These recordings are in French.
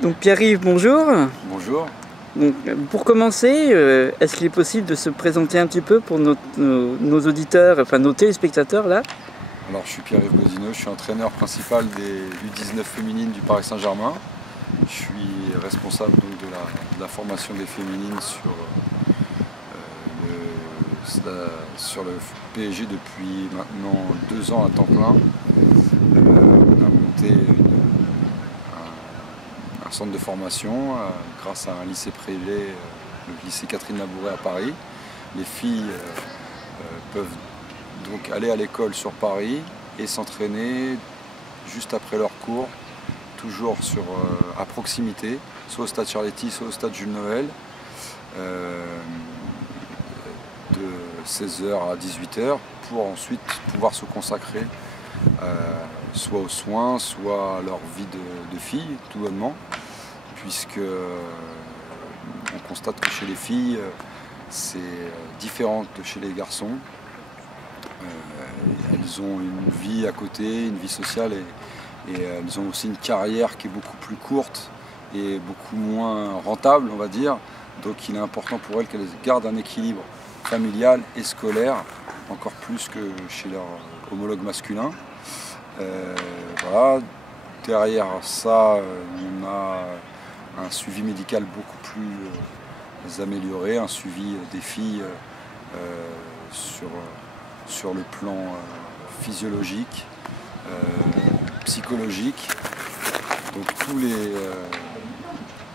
Donc Pierre-Yves, bonjour. Bonjour. Donc, pour commencer, est-ce qu'il est possible de se présenter un petit peu pour nos auditeurs, enfin nos téléspectateurs là? Alors je suis Pierre-Yves Gosineau, je suis entraîneur principal des U19 féminines du Paris Saint-Germain. Je suis responsable donc, de la formation des féminines sur le PSG depuis maintenant 2 ans à temps plein. On a monté un centre de formation grâce à un lycée privé, le lycée Catherine Labouré à Paris. Les filles peuvent donc aller à l'école sur Paris et s'entraîner juste après leur cours, toujours à proximité, soit au stade Charletti, soit au stade Jules Noël, de 16h à 18h, pour ensuite pouvoir se consacrer soit aux soins, soit à leur vie de fille, tout bonnement, puisque on constate que chez les filles, c'est différent de chez les garçons. Elles ont une vie à côté, une vie sociale, et elles ont aussi une carrière qui est beaucoup plus courte et beaucoup moins rentable, on va dire. Donc il est important pour elles qu'elles gardent un équilibre familial et scolaire, encore plus que chez leur homologue masculin. Voilà. Derrière ça, on a un suivi médical beaucoup plus amélioré, un suivi des filles sur le plan physiologique, psychologique. Donc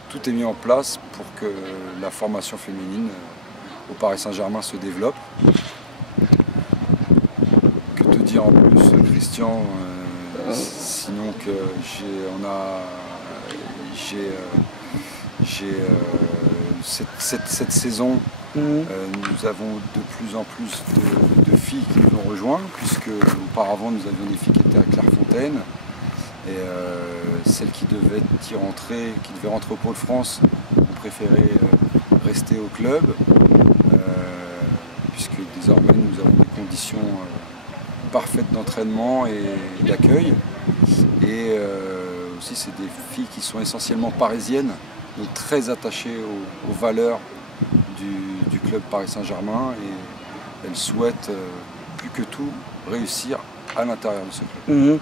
tout est mis en place pour que la formation féminine au Paris Saint-Germain se développe. Que te dire en plus, Christian, sinon que cette saison, nous avons de plus en plus de filles qui nous ont rejoints, puisque auparavant nous avions des filles qui étaient à Clairefontaine, et celles qui devaient rentrer au Pôle France ont préféré rester au club, puisque désormais nous avons des conditions parfaites d'entraînement et d'accueil. Et aussi c'est des filles qui sont essentiellement parisiennes, donc très attachées aux valeurs du club Paris Saint-Germain, et elles souhaitent plus que tout réussir à l'intérieur de ce club.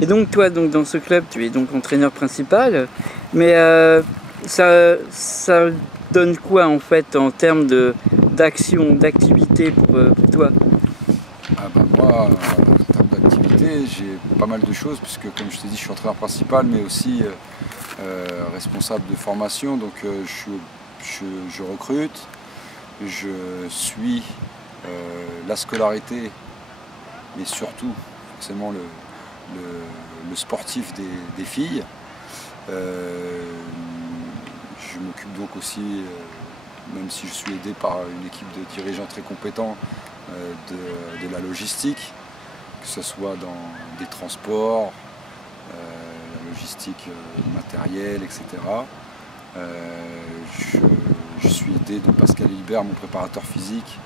Et donc toi, dans ce club, tu es donc entraîneur principal, mais ça donne quoi en fait en termes d'action, d'activité pour toi? Moi, en termes d'activité, j'ai pas mal de choses, puisque comme je t'ai dit, je suis entraîneur principal, mais aussi responsable de formation, donc je recrute, je suis la scolarité, mais surtout forcément le sportif des filles. Je m'occupe donc aussi, même si je suis aidé par une équipe de dirigeants très compétents, de la logistique, que ce soit dans des transports, la logistique matérielle, etc. Je suis aidé de Pascal Hilbert, mon préparateur physique.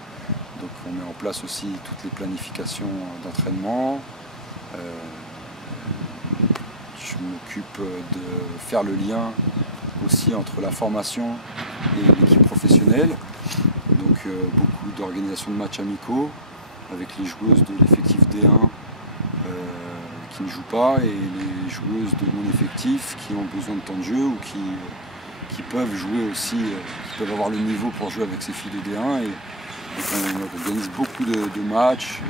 Donc on met en place aussi toutes les planifications d'entraînement. Je m'occupe de faire le lien aussi entre la formation et l'équipe professionnelle. Donc beaucoup d'organisation de matchs amicaux avec les joueuses de l'effectif D1 qui ne jouent pas, et les joueuses de mon effectif qui ont besoin de temps de jeu ou qui peuvent jouer aussi, qui peuvent avoir le niveau pour jouer avec ces filles de D1. Et donc on organise beaucoup de matchs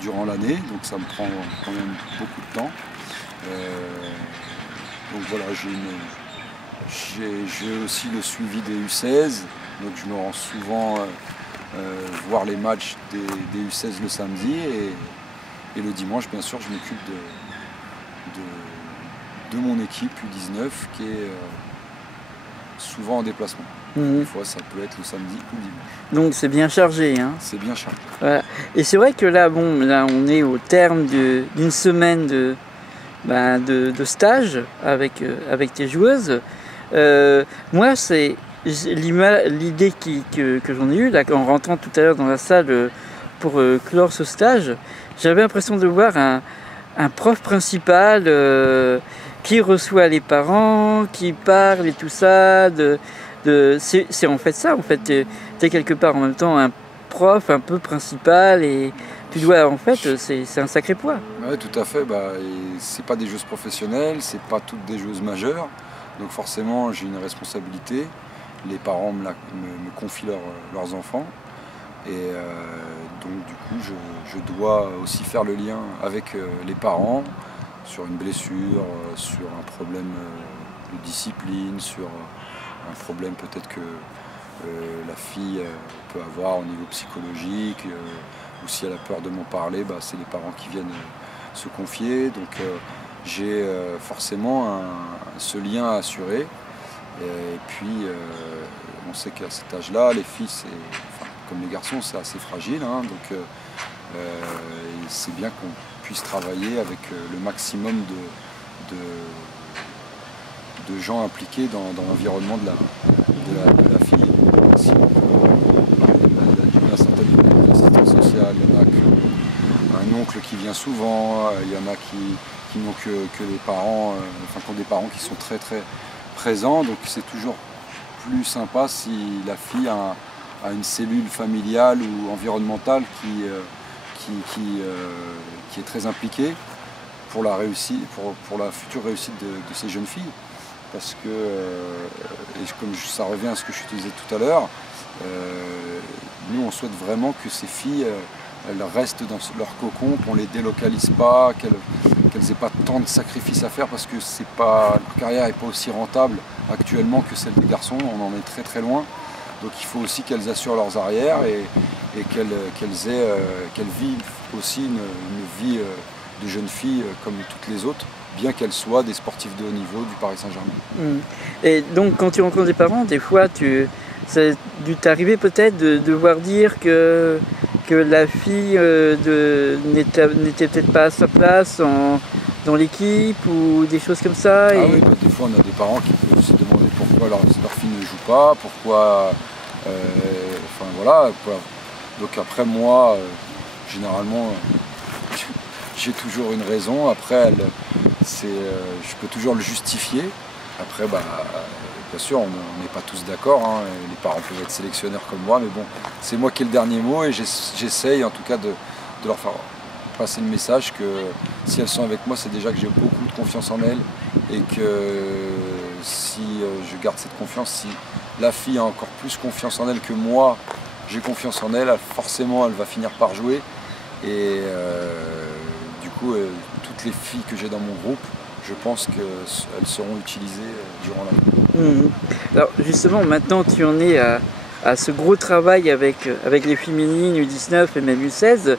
durant l'année, donc ça me prend quand même beaucoup de temps. Donc voilà, j'ai aussi le suivi des U16, donc je me rends souvent voir les matchs des U16 le samedi, et le dimanche bien sûr je m'occupe de mon équipe U19 qui est souvent en déplacement. Des fois ça peut être le samedi ou le dimanche. Donc c'est bien chargé, hein? C'est bien chargé. Voilà. Et c'est vrai que là, là on est au terme d'une semaine de stage avec tes joueuses. Moi, c'est l'idée que j'en ai eue là, en rentrant tout à l'heure dans la salle pour clore ce stage. J'avais l'impression de voir un prof principal qui reçoit les parents, qui parle et tout ça. C'est en fait ça, en fait. Tu es quelque part en même temps un prof un peu principal et tu dois, en fait, c'est un sacré poids. Oui, tout à fait. C'est pas des joueuses professionnelles, c'est pas toutes des joueuses majeures. Donc forcément, j'ai une responsabilité. Les parents me confient leurs enfants. Et donc du coup, je dois aussi faire le lien avec les parents sur une blessure, sur un problème de discipline, sur un problème peut-être que la fille peut avoir au niveau psychologique, ou si elle a peur de m'en parler, c'est les parents qui viennent se confier. Donc j'ai forcément ce lien à assurer. Et puis on sait qu'à cet âge-là, les filles, comme les garçons, c'est assez fragile. Donc c'est bien qu'on puisse travailler avec le maximum de gens impliqués dans l'environnement de la fille. Si on peut parler d'un certain niveau d'assistance sociale, il y en a un oncle qui vient souvent, il y en a qui n'ont que les parents, qui ont des parents qui sont très très présents, donc c'est toujours plus sympa si la fille a une cellule familiale ou environnementale qui est très impliquée pour la réussite, pour la future réussite de ces jeunes filles. Parce que, comme ça revient à ce que je te disais tout à l'heure, nous on souhaite vraiment que ces filles elles restent dans leur cocon, qu'on ne les délocalise pas, qu'elles n'aient pas tant de sacrifices à faire parce que leur carrière n'est pas aussi rentable actuellement que celle des garçons, on en est très très loin. Donc il faut aussi qu'elles assurent leurs arrières et qu'elles vivent aussi une vie de jeune fille comme toutes les autres, bien qu'elles soient des sportifs de haut niveau du Paris Saint-Germain. Et donc quand tu rencontres des parents, des fois ça a dû t'arriver peut-être de devoir dire que la fille n'était peut-être pas à sa place dans l'équipe ou des choses comme ça. Ah oui, des fois on a des parents qui peuvent se demander pourquoi leur fille ne joue pas, pourquoi... voilà. Donc après moi, généralement, j'ai toujours une raison. Après, je peux toujours le justifier. Après, bien sûr, on n'est pas tous d'accord. Les parents peuvent être sélectionneurs comme moi, mais bon, c'est moi qui ai le dernier mot et j'essaye en tout cas de leur faire passer le message que si elles sont avec moi, c'est déjà que j'ai beaucoup de confiance en elles et que si je garde cette confiance, si la fille a encore plus confiance en elle que moi, j'ai confiance en elle, forcément elle va finir par jouer. Et du coup, toutes les filles que j'ai dans mon groupe, je pense qu'elles seront utilisées durant l'année. Alors justement, maintenant tu en es à ce gros travail avec les féminines U19 et même U16.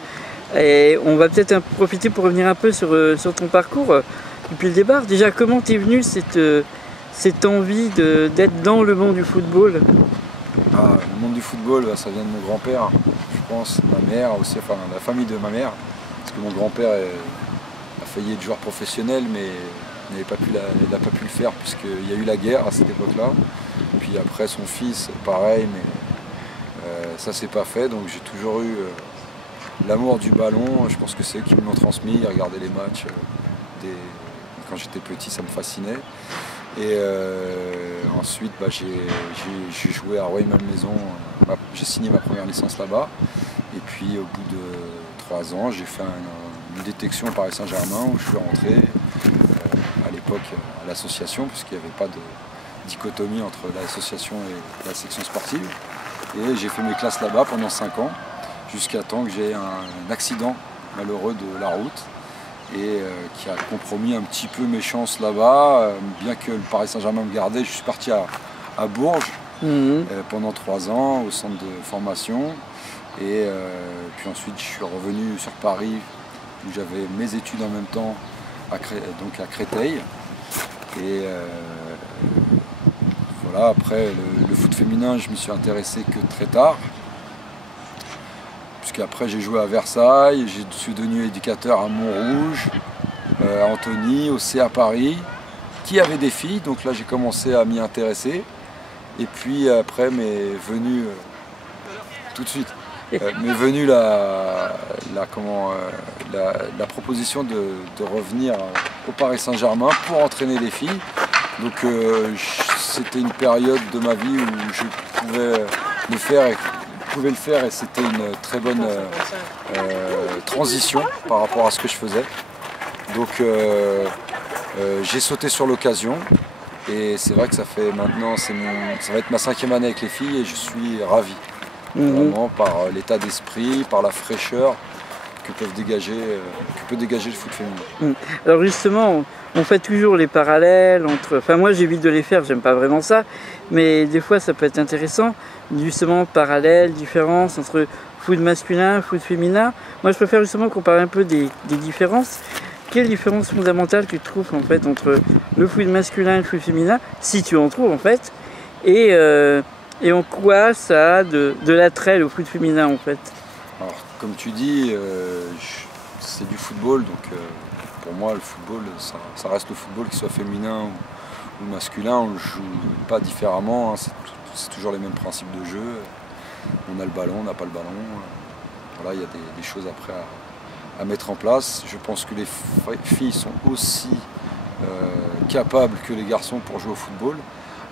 Et on va peut-être en profiter pour revenir un peu sur ton parcours depuis le départ. Déjà, comment t'es venue cette envie d'être dans le monde du football? Le monde du football, ça vient de mon grand-père, je pense, ma mère aussi, enfin la famille de ma mère. Parce que mon grand-père a failli être joueur professionnel, mais il n'a pas pu le faire puisqu'il y a eu la guerre à cette époque-là. Puis après son fils, pareil, mais ça s'est pas fait. Donc j'ai toujours eu l'amour du ballon. Je pense que c'est eux qui me l'ont transmis. Regarder les matchs, quand j'étais petit, ça me fascinait. Et ensuite, j'ai joué à Rueil-Malmaison. J'ai signé ma première licence là-bas. Et puis au bout de 3 ans, j'ai fait une détection au Paris Saint-Germain où je suis rentré à l'époque à l'association, puisqu'il n'y avait pas de dichotomie entre l'association et la section sportive. Et j'ai fait mes classes là-bas pendant 5 ans, jusqu'à temps que j'ai un accident malheureux de la route et qui a compromis un petit peu mes chances là-bas. Bien que le Paris Saint-Germain me gardait, je suis parti à Bourges pendant 3 ans au centre de formation. Et puis ensuite je suis revenu sur Paris où j'avais mes études en même temps donc à Créteil. Et voilà, après le foot féminin, je m'y suis intéressé que très tard. Puisqu'après j'ai joué à Versailles, je suis devenu éducateur à Montrouge, à Antony, au CA Paris, qui avait des filles, donc là j'ai commencé à m'y intéresser. Et puis après m'est venue tout de suite, m'est venue la proposition de revenir au Paris Saint-Germain pour entraîner les filles. Donc c'était une période de ma vie où je pouvais le faire et c'était une très bonne transition par rapport à ce que je faisais. Donc j'ai sauté sur l'occasion et c'est vrai que ça fait maintenant, ça va être ma 5e année avec les filles et je suis ravi. Vraiment par l'état d'esprit, par la fraîcheur que peut dégager le foot féminin. Alors justement, on fait toujours les parallèles entre... Enfin moi j'évite de les faire, j'aime pas vraiment ça, mais des fois ça peut être intéressant, justement parallèles, différences entre foot masculin, foot féminin. Moi je préfère justement qu'on parle un peu des différences. Quelle différence fondamentale tu trouves en fait entre le foot masculin et le foot féminin, si tu en trouves en fait, et en quoi ça a de l'attrait le foot féminin en fait? Alors, comme tu dis, c'est du football, donc pour moi le football, ça reste le football, qu'il soit féminin ou masculin, on ne joue pas différemment, hein, c'est toujours les mêmes principes de jeu. On a le ballon, on n'a pas le ballon. Voilà, il y a des choses après à mettre en place. Je pense que les filles sont aussi capables que les garçons pour jouer au football.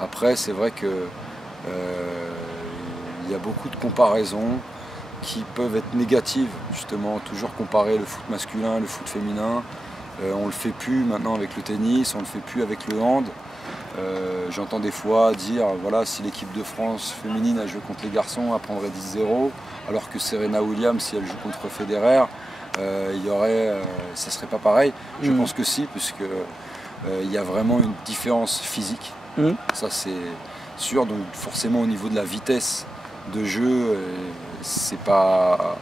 Après, c'est vrai que il y a beaucoup de comparaisons qui peuvent être négatives, justement, toujours comparer le foot masculin, le foot féminin. On ne le fait plus maintenant avec le tennis, on ne le fait plus avec le hand. J'entends des fois dire, voilà, si l'équipe de France féminine a joué contre les garçons, elle prendrait 10-0, alors que Serena Williams, si elle joue contre Federer, ça serait pas pareil. Je pense que si, puisque il y a vraiment une différence physique. Ça c'est sûr, donc forcément au niveau de la vitesse de jeu, c'est pas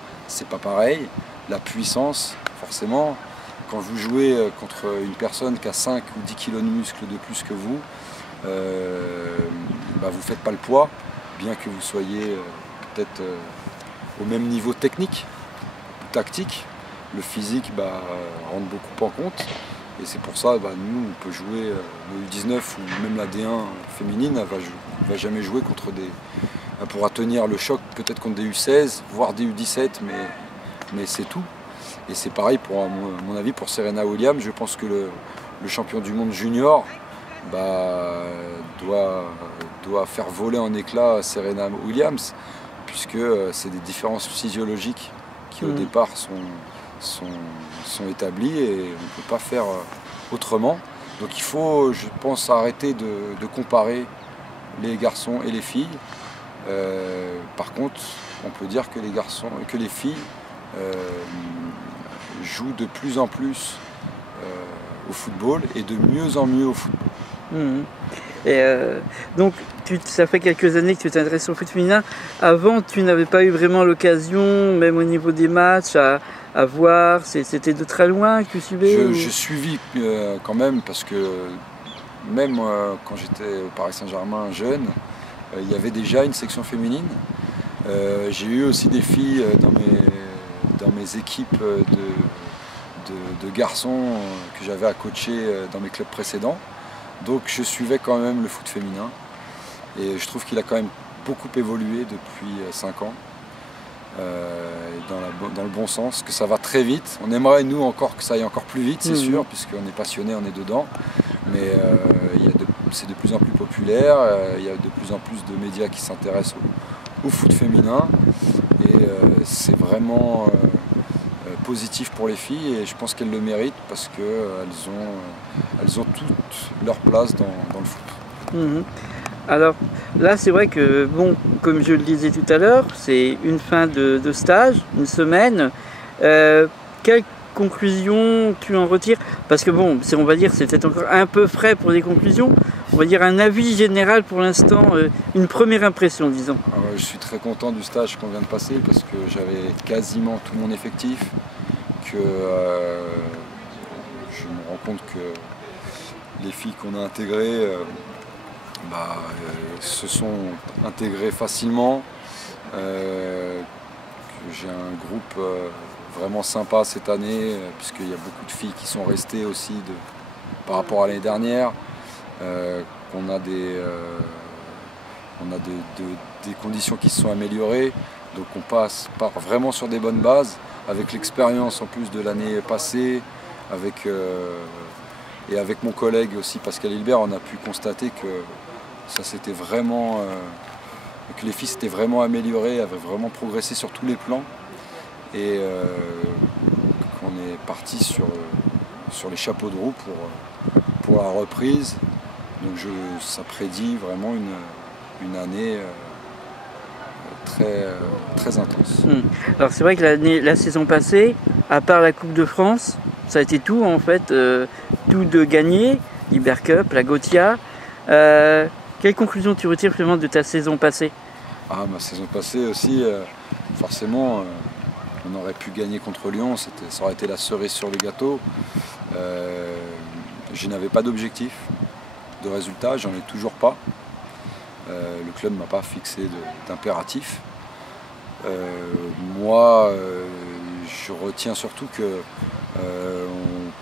pareil. La puissance, forcément, quand vous jouez contre une personne qui a 5 ou 10 kg de muscles de plus que vous, vous ne faites pas le poids, bien que vous soyez peut-être au même niveau technique, tactique. Le physique rentre beaucoup en compte. Et c'est pour ça, nous, on peut jouer le U19 ou même la D1 féminine, elle va jamais jouer contre des... Elle pourra tenir le choc peut-être contre des U16, voire des U17, mais c'est tout. Et c'est pareil, à mon avis, pour Serena Williams. Je pense que le champion du monde junior doit faire voler en éclats Serena Williams, puisque c'est des différences physiologiques qui au départ sont établies et on ne peut pas faire autrement. Donc il faut, je pense, arrêter de comparer les garçons et les filles. Par contre, on peut dire que les filles jouent de plus en plus au football et de mieux en mieux au football. Et donc, ça fait quelques années que tu t'intéresses au foot féminin. Avant, tu n'avais pas eu vraiment l'occasion, même au niveau des matchs, à voir. C'était de très loin que tu suivais? Je suivis quand même, parce que même quand j'étais au Paris Saint-Germain jeune, il y avait déjà une section féminine. J'ai eu aussi des filles dans mes équipes de garçons que j'avais à coacher dans mes clubs précédents. Donc je suivais quand même le foot féminin et je trouve qu'il a quand même beaucoup évolué depuis 5 ans dans le bon sens, que ça va très vite. On aimerait nous encore que ça aille encore plus vite, c'est sûr, puisqu'on est passionné, on est dedans, mais c'est de plus en plus populaire, il y a de plus en plus de médias qui s'intéressent au foot féminin et c'est vraiment positif pour les filles et je pense qu'elles le méritent parce qu'elles ont toute leur place dans le foot. Alors là c'est vrai que bon, comme je le disais tout à l'heure, c'est une fin de stage, une semaine. Quelle conclusion tu en retires? Parce que bon, on va dire c'est peut-être encore un peu frais pour des conclusions. On va dire un avis général pour l'instant, une première impression disons. Je suis très content du stage qu'on vient de passer parce que j'avais quasiment tout mon effectif. Je me rends compte que les filles qu'on a intégrées se sont intégrées facilement. J'ai un groupe vraiment sympa cette année puisqu'il y a beaucoup de filles qui sont restées aussi par rapport à l'année dernière. On a des conditions qui se sont améliorées, donc on part vraiment sur des bonnes bases, avec l'expérience en plus de l'année passée, avec Et avec mon collègue aussi Pascal Hilbert, on a pu constater que ça s'était vraiment, que les filles s'étaient vraiment améliorées, avaient vraiment progressé sur tous les plans. Et qu'on est parti sur les chapeaux de roue pour la reprise. Donc ça prédit vraiment une année très intense. Alors c'est vrai que la saison passée, à part la Coupe de France, ça a été tout en fait, tout de gagné, l'Ibercup, la Gothia. Quelle conclusion tu retires finalement de ta saison passée? Ma saison passée aussi, forcément, on aurait pu gagner contre Lyon, ça aurait été la cerise sur le gâteau. Je n'avais pas d'objectif de résultat, j'en ai toujours pas. Le club ne m'a pas fixé d'impératif. Moi, je retiens surtout qu'on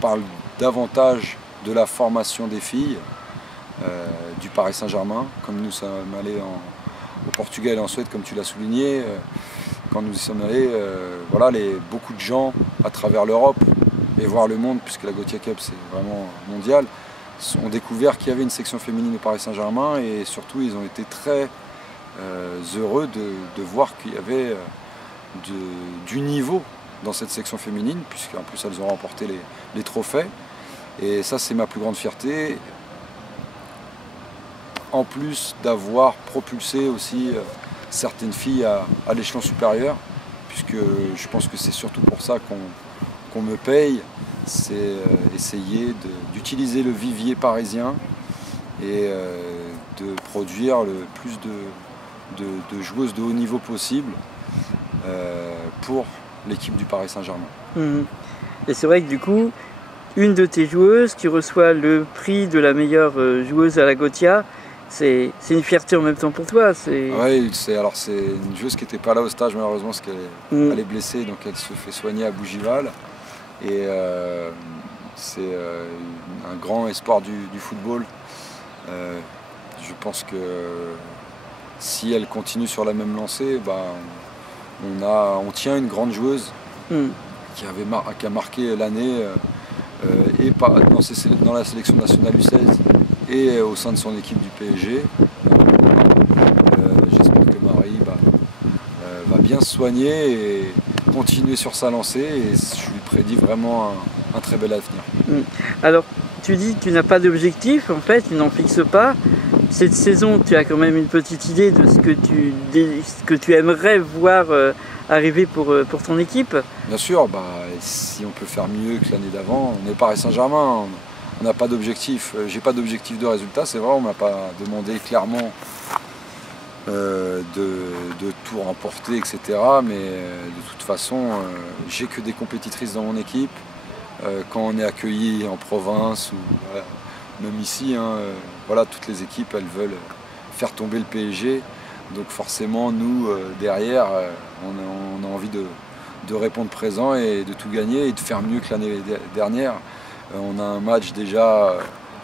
parle davantage de la formation des filles du Paris Saint-Germain, comme nous sommes allés au Portugal et en Suède, comme tu l'as souligné. Quand nous y sommes allés, voilà, beaucoup de gens à travers l'Europe et voir le monde, puisque la Gothia Cup c'est vraiment mondial, ont découvert qu'il y avait une section féminine au Paris Saint-Germain et surtout ils ont été très heureux de voir qu'il y avait du niveau dans cette section féminine, puisqu'en plus elles ont remporté les trophées. Et ça c'est ma plus grande fierté, en plus d'avoir propulsé aussi certaines filles à l'échelon supérieur, puisque je pense que c'est surtout pour ça qu'on me paye, c'est essayer d'utiliser le vivier parisien et de produire le plus de joueuses de haut niveau possible pour l'équipe du Paris Saint-Germain. Et c'est vrai que du coup, une de tes joueuses qui reçoit le prix de la meilleure joueuse à la Gothia, c'est une fierté en même temps pour toi. Oui, c'est une joueuse qui n'était pas là au stage malheureusement parce qu'elle est blessée, donc elle se fait soigner à Bougival. Et c'est un grand espoir du football. Je pense que si elle continue sur la même lancée, on tient une grande joueuse qui a marqué l'année et dans la sélection nationale U16 et au sein de son équipe du PSG. J'espère que Marie va bien se soigner et continuer sur sa lancée, et je lui prédis vraiment un très bel avenir. Alors, tu dis que tu n'as pas d'objectif, en fait, tu n'en fixes pas. Cette saison, tu as quand même une petite idée de ce que tu aimerais voir arriver pour ton équipe? Bien sûr, si on peut faire mieux que l'année d'avant, on est Paris Saint-Germain, on n'a pas d'objectif. J'ai pas d'objectif de résultat, c'est vrai, on ne m'a pas demandé clairement de tout remporter, etc. Mais de toute façon, j'ai que des compétitrices dans mon équipe. Quand on est accueilli en province ou même ici, voilà, toutes les équipes elles veulent faire tomber le PSG. Donc forcément, nous, derrière, on a envie de répondre présent et de tout gagner et de faire mieux que l'année dernière. On a un match déjà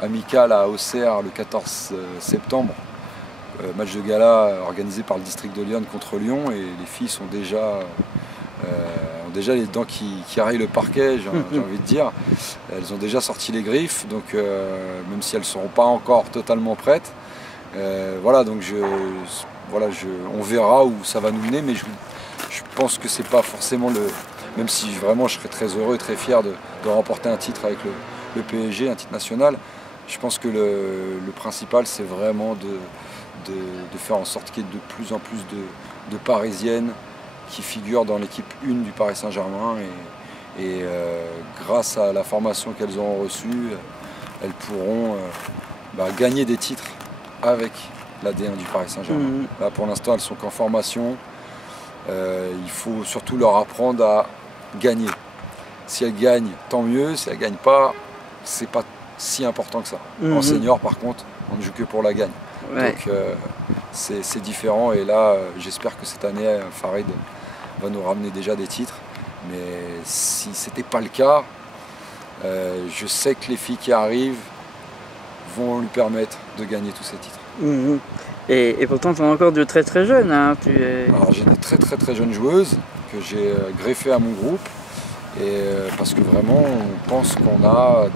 amical à Auxerre le 14 septembre. Match de gala organisé par le district de Lyon contre Lyon, et les filles sont ont déjà les dents qui raillent le parquet, j'ai envie de dire. Elles ont déjà sorti les griffes, donc même si elles ne seront pas encore totalement prêtes. Voilà, donc on verra où ça va nous mener, mais je pense que c'est pas forcément même si vraiment je serais très heureux et très fier de remporter un titre avec le PSG, un titre national. Je pense que le principal c'est vraiment de faire en sorte qu'il y ait de plus en plus de Parisiennes qui figurent dans l'équipe 1 du Paris Saint-Germain, et grâce à la formation qu'elles auront reçue, elles pourront gagner des titres avec l'ADN du Paris Saint-Germain. Là pour l'instant elles sont qu'en formation, il faut surtout leur apprendre à gagner. Si elles gagnent, tant mieux, si elles ne gagnent pas, c'est pas si important que ça. En senior par contre, on ne joue que pour la gagne. Ouais. Donc c'est différent, et là j'espère que cette année Farid va nous ramener déjà des titres, mais si c'était pas le cas, je sais que les filles qui arrivent vont lui permettre de gagner tous ces titres. Et pourtant tu es encore de très très jeune, hein. Alors j'ai des très jeunes joueuses que j'ai greffées à mon groupe, et parce que vraiment on pense qu'on a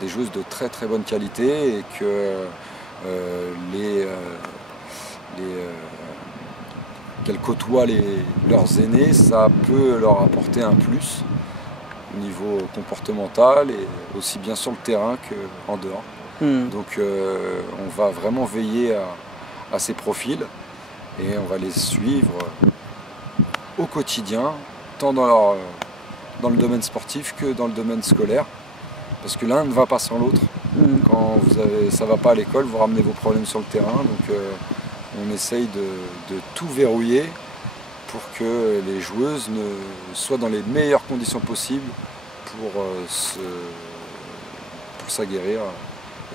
des joueuses de très très bonne qualité et que qu'elles côtoient leurs aînés, ça peut leur apporter un plus au niveau comportemental et aussi bien sur le terrain qu'en dehors. Donc on va vraiment veiller à ces profils et on va les suivre au quotidien, tant dans le domaine sportif que dans le domaine scolaire, parce que l'un ne va pas sans l'autre. Quand ça ne va pas à l'école, vous ramenez vos problèmes sur le terrain, donc on essaye de tout verrouiller pour que les joueuses soient dans les meilleures conditions possibles pour s'aguerrir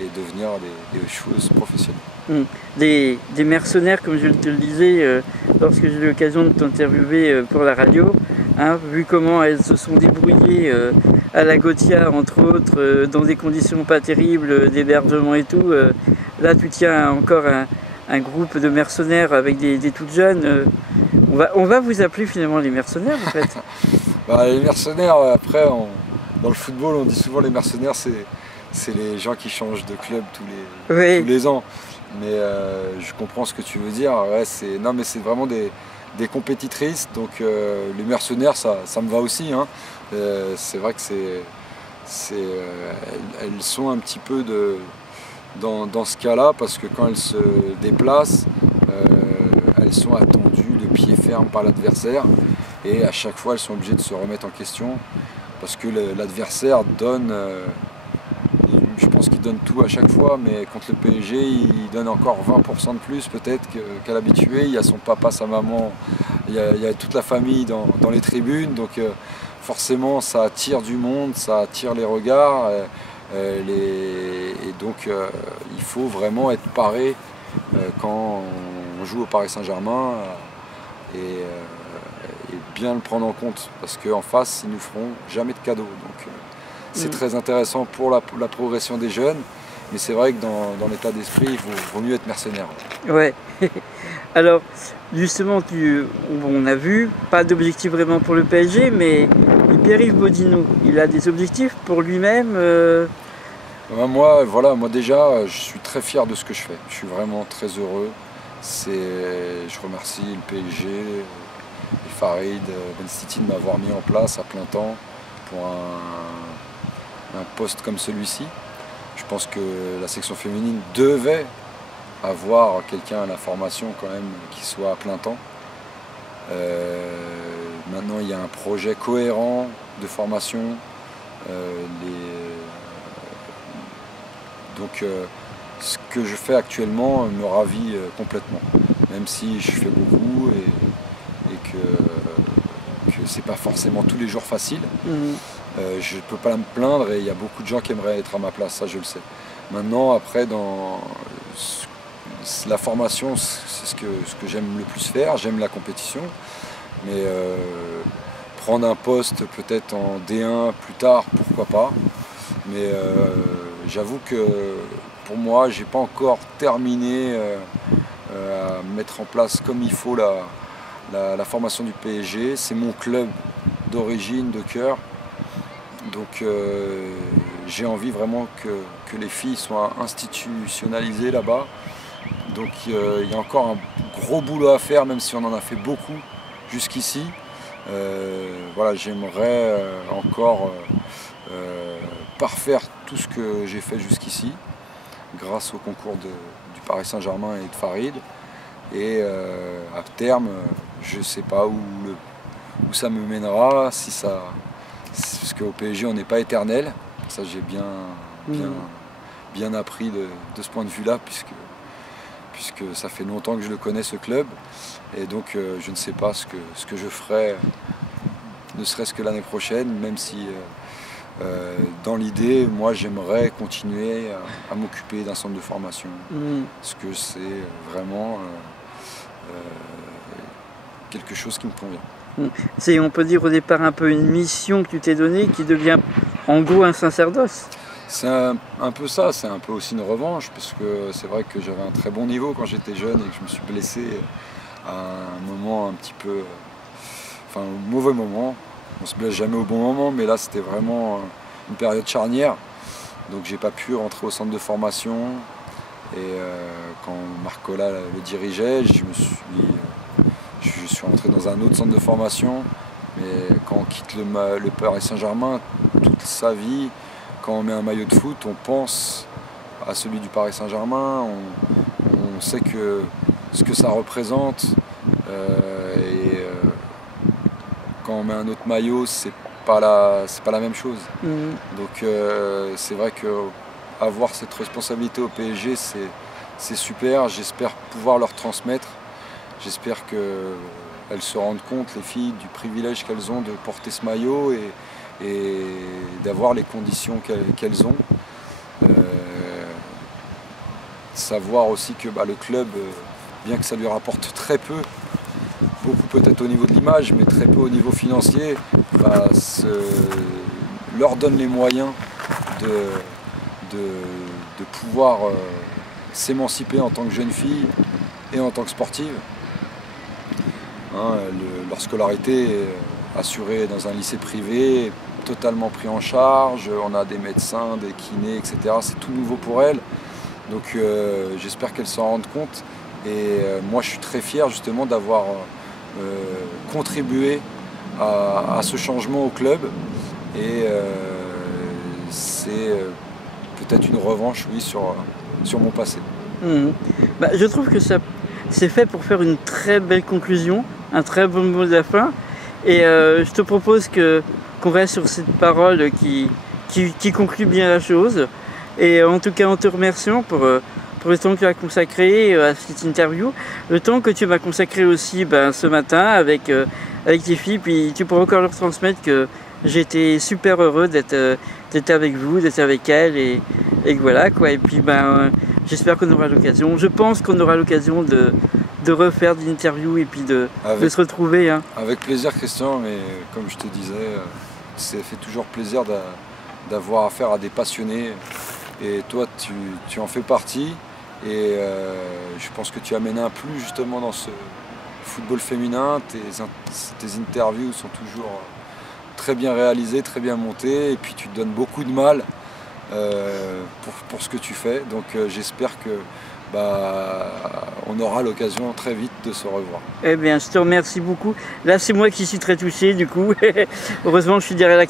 et devenir des joueuses professionnelles. Des mercenaires, comme je te le disais, lorsque j'ai eu l'occasion de t'interviewer pour la radio, hein, vu comment elles se sont débrouillées à la Gothia, entre autres, dans des conditions pas terribles, d'hébergement et tout. Là, tu tiens encore un groupe de mercenaires avec des toutes jeunes. On va vous appeler finalement les mercenaires, en fait. Les mercenaires, après, dans le football, on dit souvent les mercenaires, c'est les gens qui changent de club tous les ans. Mais je comprends ce que tu veux dire. Ouais, c'est vraiment des compétitrices. Donc les mercenaires, ça me va aussi. Hein. C'est vrai que elles sont un petit peu dans ce cas-là parce que quand elles se déplacent, elles sont attendues de pied ferme par l'adversaire. Et à chaque fois, elles sont obligées de se remettre en question parce que l'adversaire donne... je pense qu'il donne tout à chaque fois, mais contre le PSG, il donne encore 20% de plus peut-être qu'à l'habitué. Il y a son papa, sa maman, il y a toute la famille dans les tribunes, donc forcément ça attire du monde, ça attire les regards, et donc il faut vraiment être paré quand on joue au Paris Saint-Germain et bien le prendre en compte, parce qu'en face, ils nous feront jamais de cadeaux. Donc, c'est très intéressant pour la progression des jeunes, mais c'est vrai que dans l'état d'esprit, il vaut mieux être mercenaire. Ouais. Alors, justement, on a vu, pas d'objectif vraiment pour le PSG, mais Pierre-Yves Bodino, il a des objectifs pour lui-même Moi déjà, je suis très fier de ce que je fais. Je suis vraiment très heureux. Je remercie le PSG et Farid Ben-Siti de m'avoir mis en place à plein temps pour un poste comme celui-ci. Je pense que la section féminine devait avoir quelqu'un à la formation quand même qui soit à plein temps. Maintenant il y a un projet cohérent de formation. Donc ce que je fais actuellement me ravit complètement, même si je fais beaucoup et que c'est pas forcément tous les jours facile. Je ne peux pas me plaindre et il y a beaucoup de gens qui aimeraient être à ma place, ça je le sais. Maintenant, après, dans la formation, c'est ce que j'aime le plus faire, j'aime la compétition, mais prendre un poste peut-être en D1 plus tard, pourquoi pas. Mais j'avoue que pour moi, j'ai pas encore terminé à mettre en place comme il faut la formation du PSG. C'est mon club d'origine, de cœur. Donc j'ai envie vraiment que les filles soient institutionnalisées là-bas. Donc il y a encore un gros boulot à faire, même si on en a fait beaucoup jusqu'ici. Voilà, j'aimerais encore parfaire tout ce que j'ai fait jusqu'ici, grâce au concours du Paris Saint-Germain et de Farid. Et à terme, je ne sais pas où ça me mènera, parce qu'au PSG on n'est pas éternel. Ça j'ai bien appris de ce point de vue-là, puisque ça fait longtemps que je le connais, ce club. Et donc je ne sais pas ce que je ferai, ne serait-ce que l'année prochaine, même si dans l'idée, moi j'aimerais continuer à m'occuper d'un centre de formation, parce que c'est vraiment quelque chose qui me convient. C'est, on peut dire au départ, un peu une mission que tu t'es donnée qui devient en gros un sacerdoce. C'est un peu ça, c'est un peu aussi une revanche, parce que c'est vrai que j'avais un très bon niveau quand j'étais jeune et que je me suis blessé à un moment un petit peu, enfin au mauvais moment. On se blesse jamais au bon moment, mais là c'était vraiment une période charnière. Donc j'ai pas pu rentrer au centre de formation. Et quand Marcola le dirigeait, je suis rentré dans un autre centre de formation. Mais quand on quitte le Paris Saint-Germain, toute sa vie, quand on met un maillot de foot, on pense à celui du Paris Saint-Germain, on sait ce que ça représente. Quand on met un autre maillot, c'est pas la même chose. Donc c'est vrai qu'avoir cette responsabilité au PSG, c'est super. J'espère pouvoir leur transmettre. J'espère qu'elles se rendent compte, les filles, du privilège qu'elles ont de porter ce maillot et d'avoir les conditions qu'elles ont. Savoir aussi que le club, bien que ça lui rapporte très peu, beaucoup peut-être au niveau de l'image, mais très peu au niveau financier, leur donne les moyens de pouvoir s'émanciper en tant que jeune fille et en tant que sportive. Leur scolarité est assurée dans un lycée privé, totalement pris en charge, on a des médecins, des kinés, etc. C'est tout nouveau pour elles, donc j'espère qu'elles s'en rendent compte. Et moi je suis très fier justement d'avoir contribué à ce changement au club, et c'est peut-être une revanche, oui, sur mon passé. Je trouve que c'est fait pour faire une très belle conclusion, un très bon mot de la fin, et je te propose qu'on reste sur cette parole qui conclut bien la chose. Et en tout cas en te remerciant pour le temps que tu as consacré à cette interview, le temps que tu m'as consacré aussi ce matin avec tes filles, puis tu pourras encore leur transmettre que j'étais super heureux d'être avec vous, d'être avec elles, et voilà quoi. Et puis j'espère qu'on aura l'occasion, je pense qu'on aura l'occasion de refaire des interviews et puis de se retrouver. Avec plaisir Christian, mais comme je te disais, ça fait toujours plaisir d'avoir affaire à des passionnés, et toi tu en fais partie, et je pense que tu amènes un plus justement dans ce football féminin. Tes interviews sont toujours très bien réalisées, très bien montées, et puis tu te donnes beaucoup de mal pour ce que tu fais, donc j'espère que on aura l'occasion très vite de se revoir. Eh bien, je te remercie beaucoup. Là, c'est moi qui suis très touché du coup. Heureusement, je suis derrière la caméra.